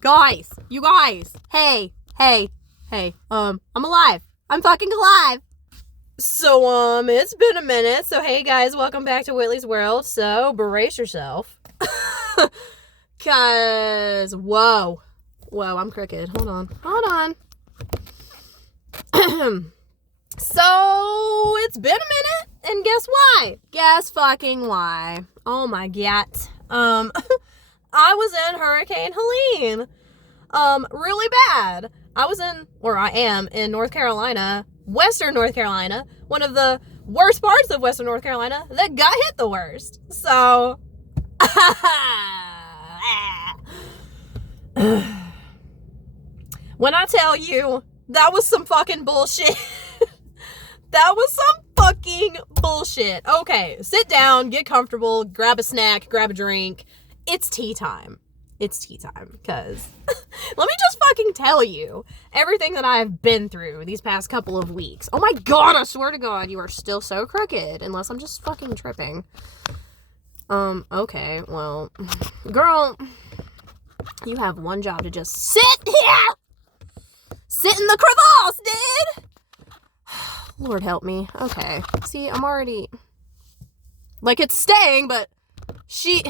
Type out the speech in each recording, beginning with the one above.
Guys, you guys. Hey. I'm alive. I'm fucking alive. So, it's been a minute. So, hey guys, welcome back to Whitley's World. So, brace yourself. Whoa, I'm crooked. Hold on. So, it's been a minute, and guess why? Guess fucking why. Oh my god. I was in Hurricane Helene. Really bad. I am in North Carolina, Western North Carolina, one of the worst parts of Western North Carolina that got hit the worst. So, when I tell you, that was some fucking bullshit. That was some fucking bullshit. Okay, sit down, get comfortable, grab a snack, grab a drink. It's tea time, because let me just fucking tell you everything that I've been through these past couple of weeks. Oh my god, I swear to god, you are still so crooked, unless I'm just fucking tripping. Okay, well, girl, you have one job to just sit here! Sit in the crevasse, dude! Lord help me. Okay, see, I'm already, like, it's staying, but she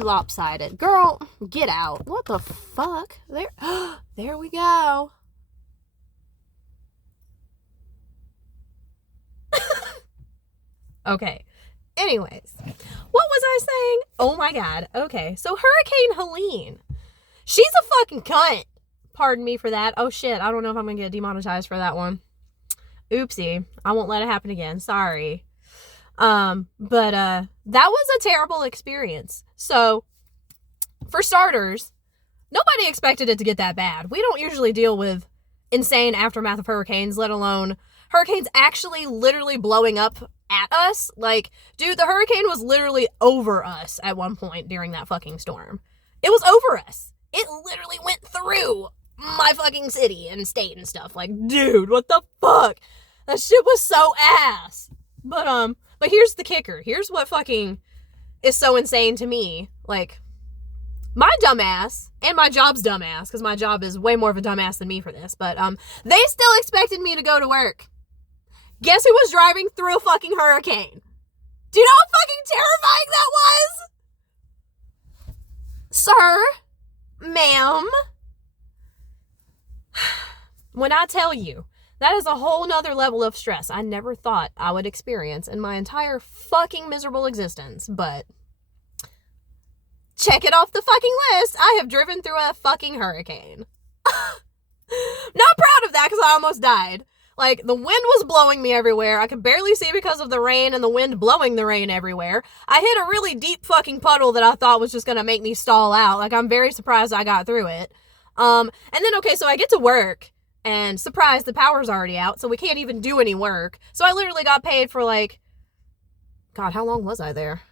lopsided. Girl, get out. What the fuck? There we go. Okay. Anyways, what was I saying? Oh my god. Okay, so Hurricane Helene. She's a fucking cunt. Pardon me for that. Oh shit, I don't know if I'm gonna get demonetized for that one. Oopsie. I won't let it happen again. Sorry. But that was a terrible experience. So, for starters, nobody expected it to get that bad. We don't usually deal with insane aftermath of hurricanes, let alone hurricanes actually literally blowing up at us. Like, dude, the hurricane was literally over us at one point during that fucking storm. It was over us. It literally went through my fucking city and state and stuff. Like, dude, what the fuck? That shit was so ass. But here's the kicker. Here's what fucking is so insane to me. Like, my dumbass, and my job's dumbass, because my job is way more of a dumbass than me for this, but, they still expected me to go to work. Guess who was driving through a fucking hurricane? Do you know how fucking terrifying that was? Sir? Ma'am? When I tell you, that is a whole nother level of stress I never thought I would experience in my entire fucking miserable existence, but check it off the fucking list. I have driven through a fucking hurricane. Not proud of that because I almost died. Like, the wind was blowing me everywhere. I could barely see because of the rain and the wind blowing the rain everywhere. I hit a really deep fucking puddle that I thought was just gonna make me stall out. Like, I'm very surprised I got through it. And then, okay, so I get to work. And surprise, the power's already out, so we can't even do any work. So I literally got paid for, like, God, how long was I there?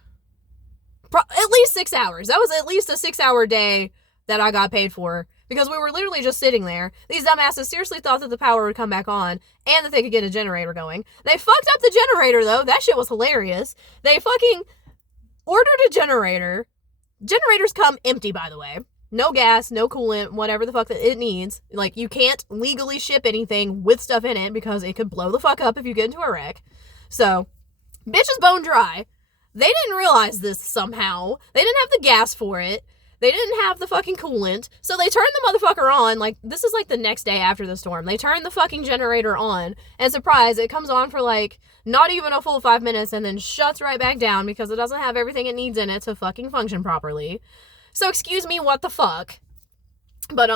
At least 6 hours. That was at least a 6-hour day that I got paid for, because we were literally just sitting there. These dumbasses seriously thought that the power would come back on and that they could get a generator going. They fucked up the generator, though. That shit was hilarious. They fucking ordered a generator. Generators come empty, by the way. No gas, no coolant, whatever the fuck that it needs. Like, you can't legally ship anything with stuff in it because it could blow the fuck up if you get into a wreck. So, bitch is bone dry. They didn't realize this somehow. They didn't have the gas for it. They didn't have the fucking coolant. So they turned the motherfucker on. Like, this is like the next day after the storm. They turned the fucking generator on. And surprise, it comes on for like not even a full 5 minutes and then shuts right back down because it doesn't have everything it needs in it to fucking function properly. So, excuse me, what the fuck? But,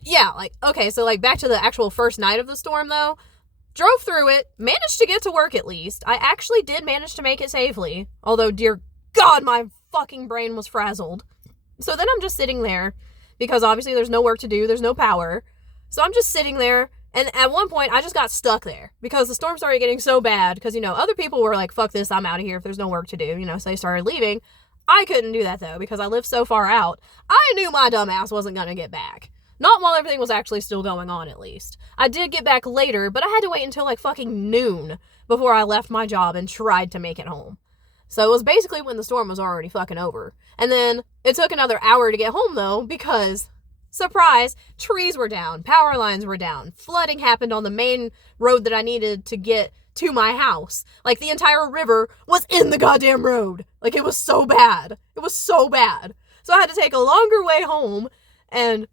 yeah, like, okay, so, like, back to the actual first night of the storm, though. Drove through it, managed to get to work at least. I actually did manage to make it safely. Although, dear God, my fucking brain was frazzled. So then I'm just sitting there, because obviously there's no work to do, there's no power. So I'm just sitting there, and at one point, I just got stuck there. Because the storm started getting so bad, because, you know, other people were like, fuck this, I'm out of here if there's no work to do, you know, so they started leaving. I couldn't do that, though, because I live so far out. I knew my dumb ass wasn't going to get back. Not while everything was actually still going on, at least. I did get back later, but I had to wait until, like, fucking noon before I left my job and tried to make it home. So it was basically when the storm was already fucking over. And then it took another hour to get home, though, because, surprise, trees were down, power lines were down, flooding happened on the main road that I needed to get to my house. Like, the entire river was in the goddamn road. Like, it was so bad. It was so bad. So I had to take a longer way home, and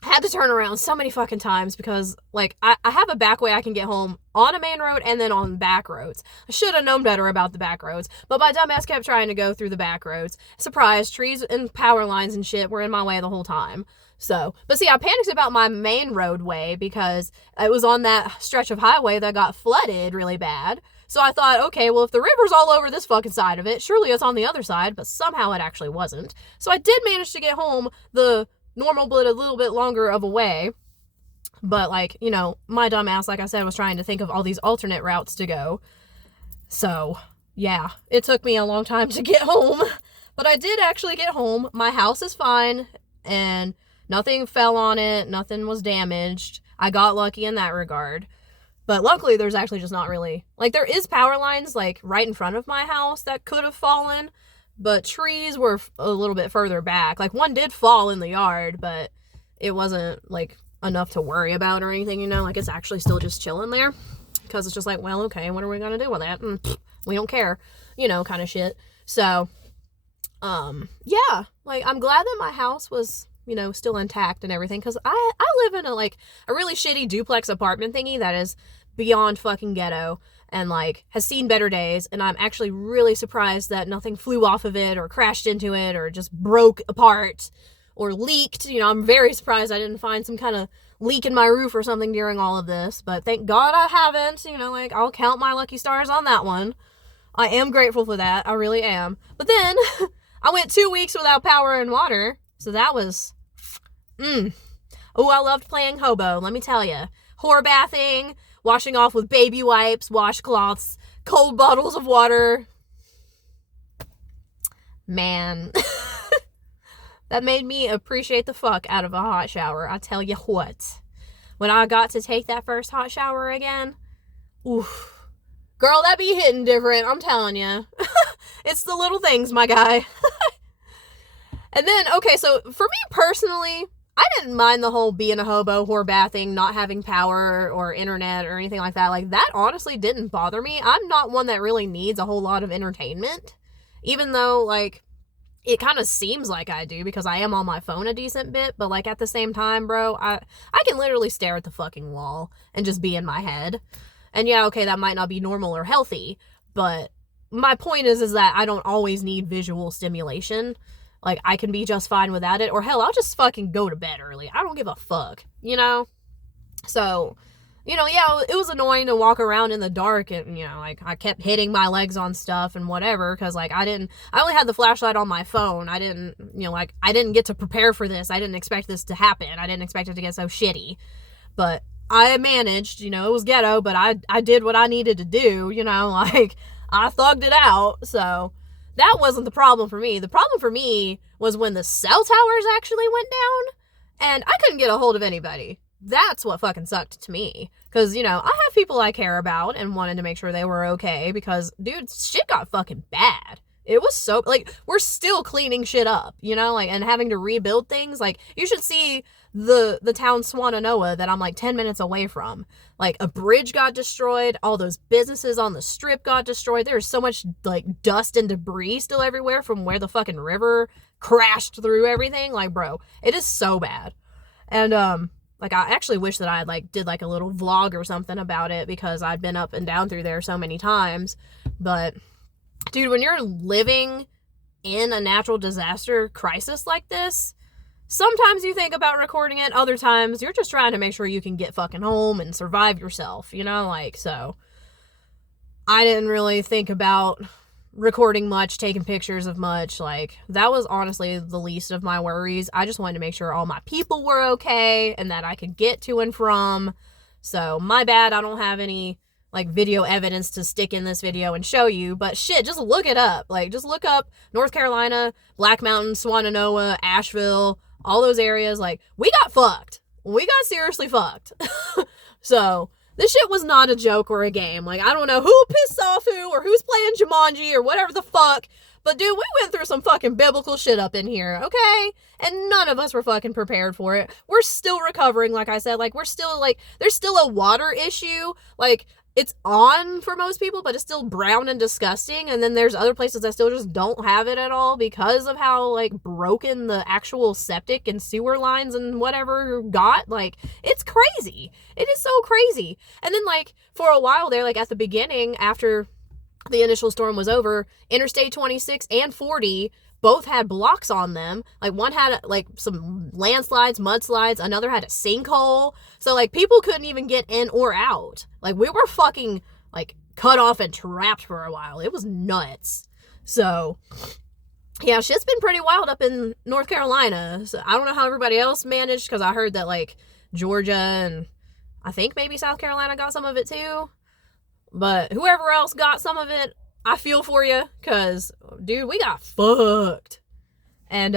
had to turn around so many fucking times because, like, I have a back way I can get home on a main road and then on back roads. I should have known better about the back roads, but my dumbass kept trying to go through the back roads. Surprise, trees and power lines and shit were in my way the whole time. So, but see, I panicked about my main roadway because it was on that stretch of highway that got flooded really bad. So I thought, okay, well, if the river's all over this fucking side of it, surely it's on the other side, but somehow it actually wasn't. So I did manage to get home the normal but a little bit longer of a way, but, like, you know, my dumb ass, like I said, was trying to think of all these alternate routes to go. So yeah, it took me a long time to get home, but I did actually get home. My house is fine and nothing fell on it, nothing was damaged. I got lucky in that regard, but luckily there's actually just not really, like, there is power lines like right in front of my house that could have fallen, but trees were a little bit further back. Like, one did fall in the yard, but it wasn't, like, enough to worry about or anything, you know? Like, it's actually still just chilling there. Because it's just like, well, okay, what are we going to do with that? We don't care, you know, kind of shit. So, yeah. Like, I'm glad that my house was, you know, still intact and everything. Because I live in a really shitty duplex apartment thingy that is beyond fucking ghetto. And, like, has seen better days, and I'm actually really surprised that nothing flew off of it, or crashed into it, or just broke apart, or leaked. You know, I'm very surprised I didn't find some kind of leak in my roof or something during all of this, but thank God I haven't. You know, like, I'll count my lucky stars on that one. I am grateful for that, I really am. But then, I went 2 weeks without power and water, so that was, oh, I loved playing hobo, let me tell you. Whore bathing, washing off with baby wipes, washcloths, cold bottles of water. Man. That made me appreciate the fuck out of a hot shower. I tell you what. When I got to take that first hot shower again, oof. Girl, that be hitting different, I'm telling you. It's the little things, my guy. And then, okay, so for me personally, I didn't mind the whole being a hobo, whore bathing, not having power or internet or anything like that. Like, that honestly didn't bother me. I'm not one that really needs a whole lot of entertainment. Even though, like, it kind of seems like I do because I am on my phone a decent bit. But, like, at the same time, bro, I can literally stare at the fucking wall and just be in my head. And yeah, okay, that might not be normal or healthy. But my point is that I don't always need visual stimulation. Like, I can be just fine without it. Or hell, I'll just fucking go to bed early. I don't give a fuck, you know? So, you know, yeah, it was annoying to walk around in the dark and, you know, like, I kept hitting my legs on stuff and whatever. Because, like, I only had the flashlight on my phone. I didn't, you know, like, I didn't get to prepare for this. I didn't expect this to happen. I didn't expect it to get so shitty. But I managed, you know, it was ghetto, but I did what I needed to do, you know, like, I thugged it out. So that wasn't the problem for me. The problem for me was when the cell towers actually went down and I couldn't get a hold of anybody. That's what fucking sucked to me. Because, you know, I have people I care about and wanted to make sure they were okay because, dude, shit got fucking bad. It was so, like, we're still cleaning shit up, you know, like, and having to rebuild things. Like, you should see the town Swannanoa that I'm, like, 10 minutes away from. Like, a bridge got destroyed. All those businesses on the strip got destroyed. There's so much, like, dust and debris still everywhere from where the fucking river crashed through everything. Like, bro, it is so bad. And, like, I actually wish that I had, like, did, like, a little vlog or something about it because I'd been up and down through there so many times. But, dude, when you're living in a natural disaster crisis like this, sometimes you think about recording it, other times you're just trying to make sure you can get fucking home and survive yourself, you know, like, so I didn't really think about recording much, taking pictures of much, like, that was honestly the least of my worries. I just wanted to make sure all my people were okay and that I could get to and from, so my bad, I don't have any, like, video evidence to stick in this video and show you, but shit, just look it up, like, just look up North Carolina, Black Mountain, Swannanoa, Asheville, all those areas. Like, we got fucked. We got seriously fucked. So, This shit was not a joke or a game. Like, I don't know who pissed off who or who's playing Jumanji or whatever the fuck. But, dude, we went through some fucking biblical shit up in here, okay? And none of us were fucking prepared for it. We're still recovering, like I said. Like, we're still, like, there's still a water issue. Like, it's on for most people, but it's still brown and disgusting. And then there's other places that still just don't have it at all because of how, like, broken the actual septic and sewer lines and whatever got. Like, it's crazy. It is so crazy. And then, like, for a while there, like, at the beginning, after the initial storm was over, Interstate 26 and 40 both had blocks on them. Like, one had, like, some landslides, mudslides. Another had a sinkhole. So, like, people couldn't even get in or out. Like, we were fucking, like, cut off and trapped for a while. It was nuts. So, yeah, shit's been pretty wild up in North Carolina. So, I don't know how everybody else managed, because I heard that, like, Georgia and I think maybe South Carolina got some of it, too. But whoever else got some of it, I feel for you, because, dude, we got fucked. And,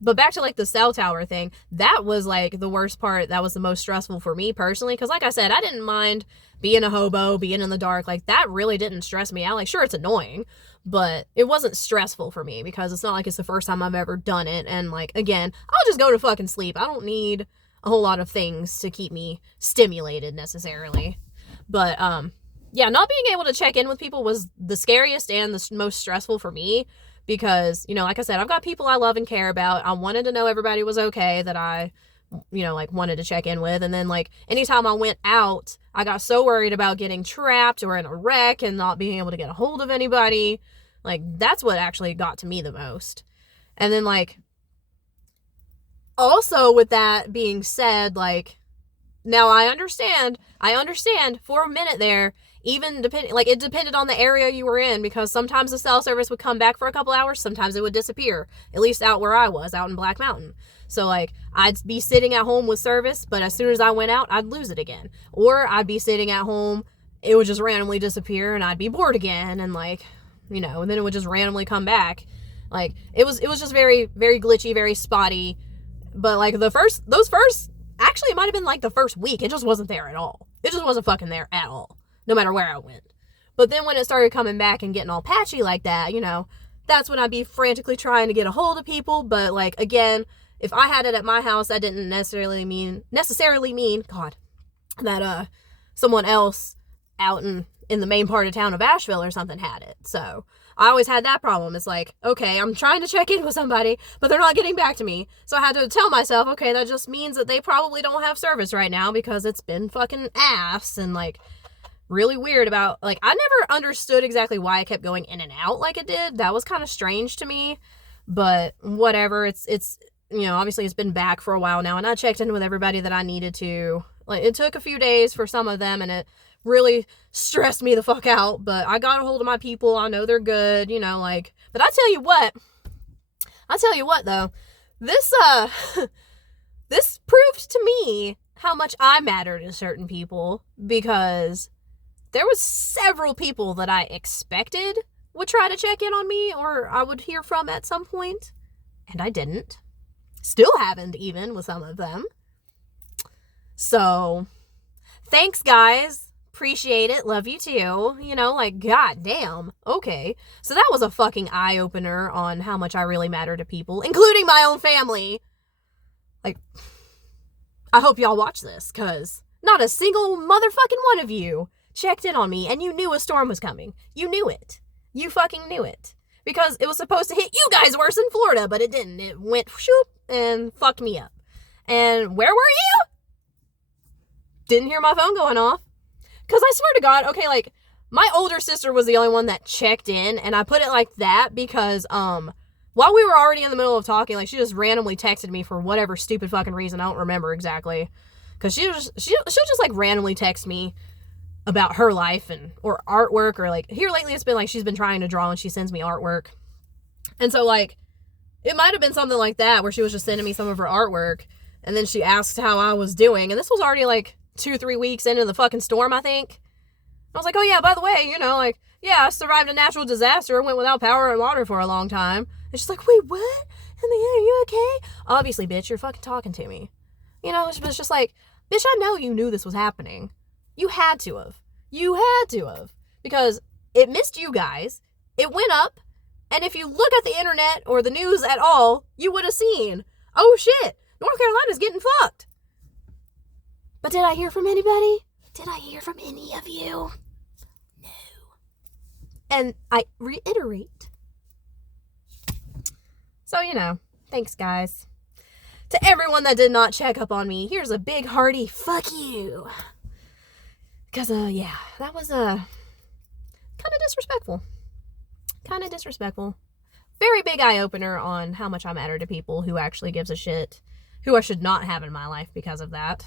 but back to, like, the cell tower thing, that was, like, the worst part. That was the most stressful for me, personally, because, like I said, I didn't mind being a hobo, being in the dark. Like, that really didn't stress me out. Like, sure, it's annoying, but it wasn't stressful for me, because it's not like it's the first time I've ever done it. And, like, again, I'll just go to fucking sleep. I don't need a whole lot of things to keep me stimulated, necessarily. But, yeah, not being able to check in with people was the scariest and the most stressful for me, because, you know, like I said, I've got people I love and care about. I wanted to know everybody was okay that I, you know, like, wanted to check in with. And then, like, anytime I went out, I got so worried about getting trapped or in a wreck and not being able to get a hold of anybody. Like, that's what actually got to me the most. And then, like, also with that being said, like, now I understand for a minute there, even like, it depended on the area you were in, because sometimes the cell service would come back for a couple hours, sometimes it would disappear, at least out where I was, out in Black Mountain. So, like, I'd be sitting at home with service, but as soon as I went out, I'd lose it again. Or I'd be sitting at home, it would just randomly disappear, and I'd be bored again, and, like, you know, and then it would just randomly come back. Like, it was just very, very glitchy, very spotty. But, like, actually, it might have been, like, the first week, it just wasn't there at all. It just wasn't fucking there at all, no matter where I went. But then when it started coming back and getting all patchy like that, you know, that's when I'd be frantically trying to get a hold of people. But, like, again, if I had it at my house, that didn't necessarily mean, God, that someone else out in the main part of town of Asheville or something had it. So I always had that problem. It's like, okay, I'm trying to check in with somebody, but they're not getting back to me. So I had to tell myself, okay, that just means that they probably don't have service right now, because it's been fucking ass. And, like, really weird about, like, I never understood exactly why I kept going in and out like it did. That was kind of strange to me, but whatever. It's you know, obviously it's been back for a while now, and I checked in with everybody that I needed to. Like, it took a few days for some of them, and it really stressed me the fuck out, but I got a hold of my people. I know they're good, you know, like, but I tell you what though, this this proved to me how much I matter to certain people, because there was several people that I expected would try to check in on me, or I would hear from at some point, and I didn't. Still haven't, even with some of them. So, thanks, guys. Appreciate it. Love you too. You know, like, goddamn. Okay. So that was a fucking eye-opener on how much I really matter to people, including my own family. Like, I hope y'all watch this, because not a single motherfucking one of you checked in on me, and you knew a storm was coming. You knew it. You fucking knew it. Because it was supposed to hit you guys worse in Florida, but it didn't. It went shoop and fucked me up. And where were you? Didn't hear my phone going off. Because I swear to God, okay, like, my older sister was the only one that checked in, and I put it like that because, while we were already in the middle of talking, like, she just randomly texted me for whatever stupid fucking reason. I don't remember exactly. Because she'll just, like, randomly text me about her life or artwork, or, like, here lately it's been, like, she's been trying to draw and she sends me artwork. And so, like, it might have been something like that, where she was just sending me some of her artwork, and then she asked how I was doing, and this was already, like, 2-3 weeks into the fucking storm, I think. I was like, oh yeah, by the way, you know, like, yeah, I survived a natural disaster, went without power and water for a long time. And she's like, wait, what? And then, yeah, are you okay? Obviously, bitch, you're fucking talking to me. You know, it's just like, bitch, I know you knew this was happening. You had to have. You had to have. Because it missed you guys. It went up. And if you look at the internet or the news at all, you would have seen, oh shit, North Carolina's getting fucked. But did I hear from anybody? Did I hear from any of you? No. And I reiterate. So, thanks, guys. To everyone that did not check up on me, here's a big hearty fuck you. Because, yeah, that was, kind of disrespectful. Very big eye-opener on how much I matter to people, who actually gives a shit, who I should not have in my life because of that.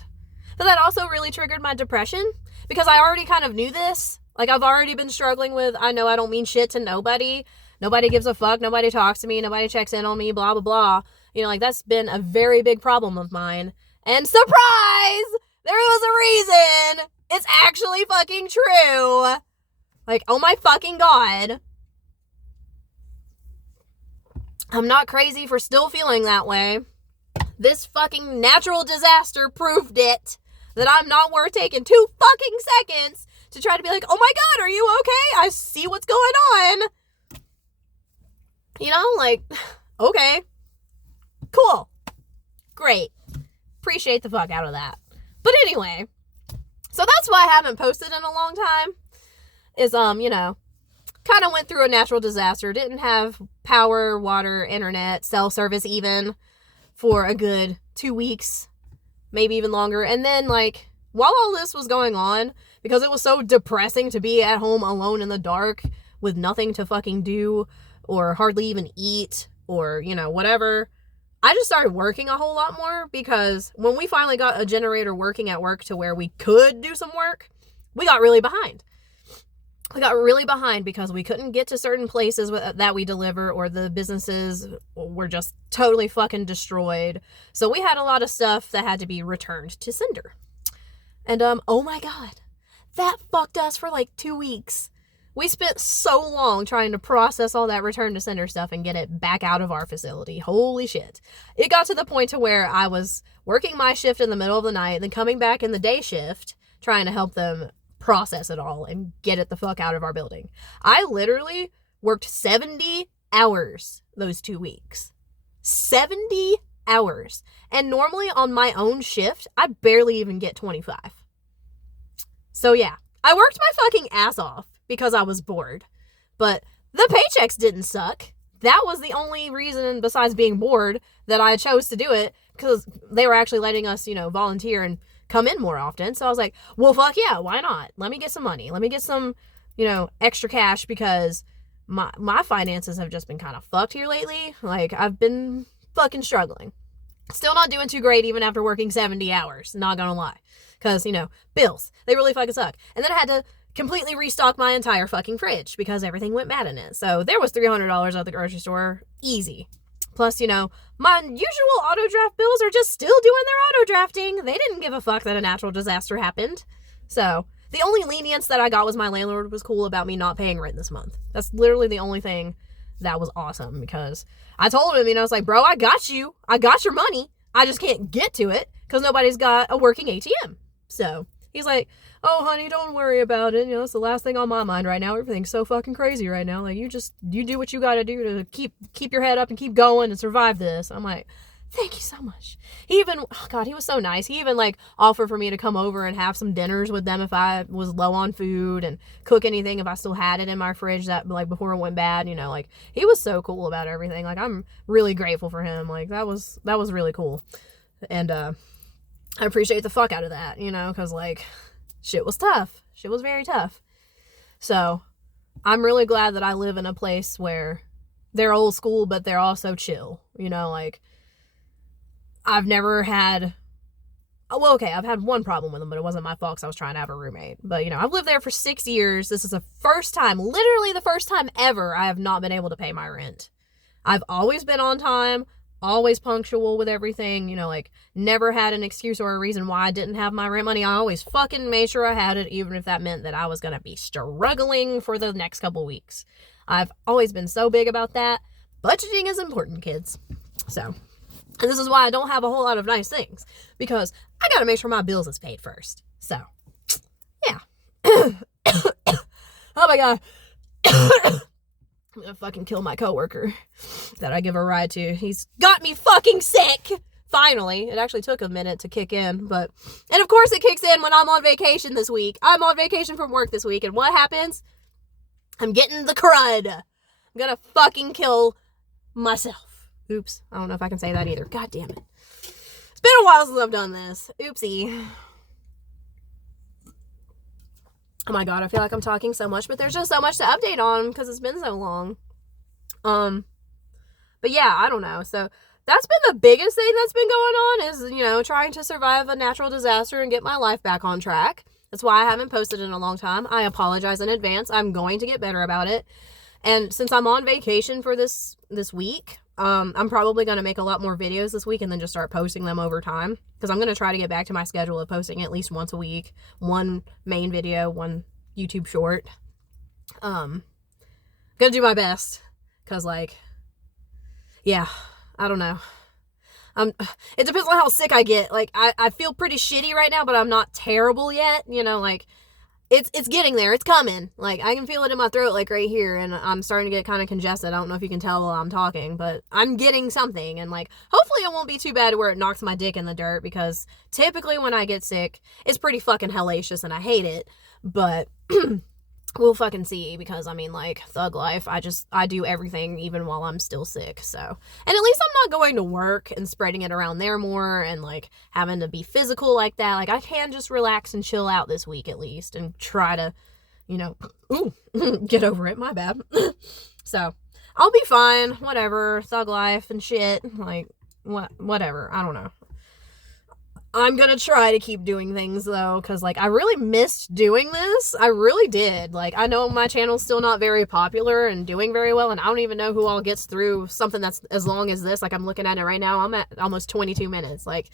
But that also really triggered my depression, because I already kind of knew this. Like, I've already been struggling with, I know I don't mean shit to nobody. Nobody gives a fuck. Nobody talks to me. Nobody checks in on me, blah, blah, blah. That's been a very big problem of mine. And surprise! There was a reason! It's actually fucking true! Like, oh my fucking god. I'm not crazy for still feeling that way. This fucking natural disaster proved it. That I'm not worth taking 2 fucking seconds to try to be like, oh my god, are you okay? I see what's going on. Okay. Cool. Great. Appreciate the fuck out of that. But anyway, so that's why I haven't posted in a long time. Is, kind of went through a natural disaster. Didn't have power, water, internet, cell service even for a good 2 weeks, maybe even longer. And then, while all this was going on, because it was so depressing to be at home alone in the dark with nothing to fucking do or hardly even eat or, whatever, I just started working a whole lot more, because when we finally got a generator working at work to where we could do some work, we got really behind. We got really behind because we couldn't get to certain places that we deliver, or the businesses were just totally fucking destroyed. So we had a lot of stuff that had to be returned to sender. And, oh my god, that fucked us for 2 weeks. We spent so long trying to process all that return to sender stuff and get it back out of our facility. Holy shit. It got to the point to where I was working my shift in the middle of the night, then coming back in the day shift, trying to help them process it all and get it the fuck out of our building. I literally worked 70 hours those 2 weeks. 70 hours. And normally on my own shift, I barely even get 25. So yeah, I worked my fucking ass off because I was bored. But the paychecks didn't suck. That was the only reason, besides being bored, that I chose to do it, because they were actually letting us, volunteer and come in more often. So I was like, well, fuck yeah, why not? Let me get some money. Let me get some, extra cash, because my finances have just been kind of fucked here lately. I've been fucking struggling. Still not doing too great even after working 70 hours, not gonna lie. Because, bills, they really fucking suck. And then I had to completely restock my entire fucking fridge because everything went bad in it. So there was $300 at the grocery store, easy. Plus, my usual auto draft bills are just still doing their auto drafting. They didn't give a fuck that a natural disaster happened. So the only lenience that I got was my landlord was cool about me not paying rent this month. That's literally the only thing that was awesome, because I told him, I was like, bro, I got you. I got your money. I just can't get to it because nobody's got a working ATM. So he's like, oh, honey, don't worry about it. It's the last thing on my mind right now. Everything's so fucking crazy right now. You do what you got to do to keep your head up and keep going and survive this. I'm like, thank you so much. He even, oh God, he was so nice. He even offered for me to come over and have some dinners with them if I was low on food, and cook anything if I still had it in my fridge that before it went bad. He was so cool about everything. I'm really grateful for him. That was really cool. And I appreciate the fuck out of that, because shit was tough. Shit was very tough. So I'm really glad that I live in a place where they're old school, but they're also chill. I've never had, I've had one problem with them, but it wasn't my fault because I was trying to have a roommate. But, I've lived there for 6 years. This is the first time, literally the first time ever, I have not been able to pay my rent. I've always been on time, always punctual with everything, never had an excuse or a reason why I didn't have my rent money. I always fucking made sure I had it, even if that meant that I was going to be struggling for the next couple weeks. I've always been so big about that. Budgeting is important, kids. So, and this is why I don't have a whole lot of nice things, because I got to make sure my bills is paid first. So, Oh my god. I'm gonna fucking kill my coworker that I give a ride to. He's got me fucking sick. Finally. It actually took a minute to kick in, but... And of course it kicks in when I'm on vacation this week. I'm on vacation from work this week, and what happens? I'm getting the crud. I'm gonna fucking kill myself. Oops. I don't know if I can say that either. God damn it. It's been a while since I've done this. Oopsie. Oh my god, I feel like I'm talking so much, but there's just so much to update on because it's been so long. But yeah, I don't know. So that's been the biggest thing that's been going on is, you know, trying to survive a natural disaster and get my life back on track. That's why I haven't posted in a long time. I apologize in advance. I'm going to get better about it. And since I'm on vacation for this week, I'm probably going to make a lot more videos this week and then just start posting them over time. Because I'm going to try to get back to my schedule of posting at least once a week. One main video, one YouTube short. Gonna do my best. Because, like, yeah, I don't know. It depends on how sick I get. Like, I feel pretty shitty right now, but I'm not terrible yet. You know, like, it's getting there. It's coming. Like, I can feel it in my throat, like, right here, and I'm starting to get kind of congested. I don't know if you can tell while I'm talking, but I'm getting something, and, like, hopefully it won't be too bad where it knocks my dick in the dirt, because typically when I get sick, it's pretty fucking hellacious, and I hate it, but... We'll fucking see, because, I mean, like, thug life, I do everything even while I'm still sick, so. And at least I'm not going to work and spreading it around there more and, like, having to be physical like that. Like, I can just relax and chill out this week at least and try to, you know, get over it, my bad. So, I'll be fine, whatever, thug life and shit, like, whatever, I don't know. I'm gonna try to keep doing things, though, because, like, I really missed doing this. I really did. Like, I know my channel's still not very popular and doing very well, and I don't even know who all gets through something that's as long as this. Like, I'm looking at it right now. I'm at almost 22 minutes. Like,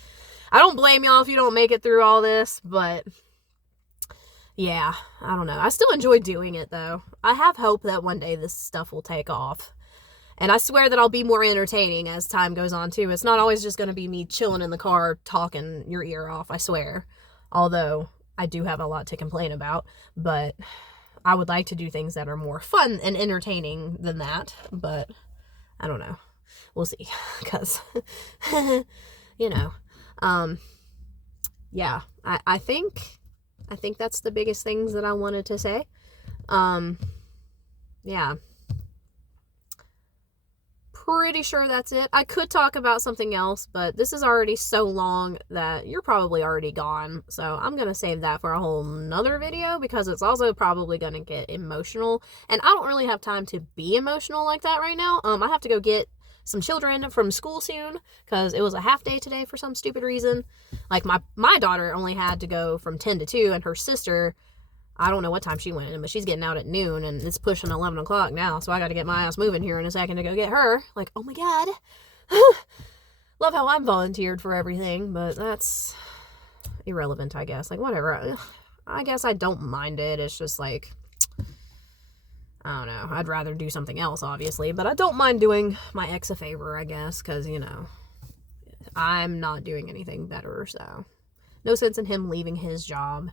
I don't blame y'all if you don't make it through all this, but, yeah, I don't know. I still enjoy doing it, though. I have hope that one day this stuff will take off. And I swear that I'll be more entertaining as time goes on, too. It's not always just going to be me chilling in the car talking your ear off, I swear. Although, I do have a lot to complain about. But I would like to do things that are more fun and entertaining than that. But, I don't know. We'll see. Because, you know. Yeah. I think that's the biggest things that I wanted to say. Yeah. Pretty sure that's it. I could talk about something else, but this is already so long that you're probably already gone. So I'm going to save that for a whole nother video because it's also probably going to get emotional. And I don't really have time to be emotional like that right now. I have to go get some children from school soon because it was a half day today for some stupid reason. Like my daughter only had to go from 10 to 2 and her sister, I don't know what time she went in, but she's getting out at noon, and it's pushing 11 o'clock now, so I got to get my ass moving here in a second to go get her. Like, oh my god. Love how I'm volunteered for everything, but that's irrelevant, I guess. Like, whatever. I guess I don't mind it. It's just like, I don't know. I'd rather do something else, obviously, but I don't mind doing my ex a favor, I guess, because, you know, I'm not doing anything better, so no sense in him leaving his job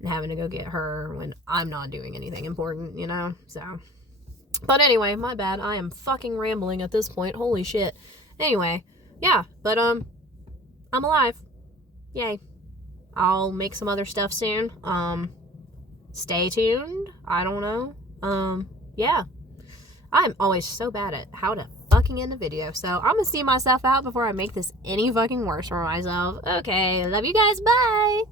and having to go get her when I'm not doing anything important, you know? So, but anyway, my bad. I am fucking rambling at this point. Holy shit. Anyway, yeah, but, I'm alive. Yay. I'll make some other stuff soon. Stay tuned. I don't know. Yeah. I'm always so bad at how to fucking end a video, so I'm gonna see myself out before I make this any fucking worse for myself. Okay, love you guys. Bye!